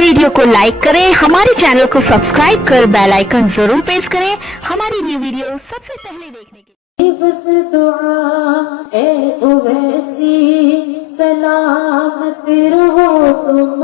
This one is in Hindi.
वीडियो को लाइक करें, हमारे चैनल को सब्सक्राइब कर बेल आइकन जरूर प्रेस करें हमारी न्यू वीडियो सबसे पहले देखने के लिए। बस दुआ ए उवैसी सलामत रहो तुम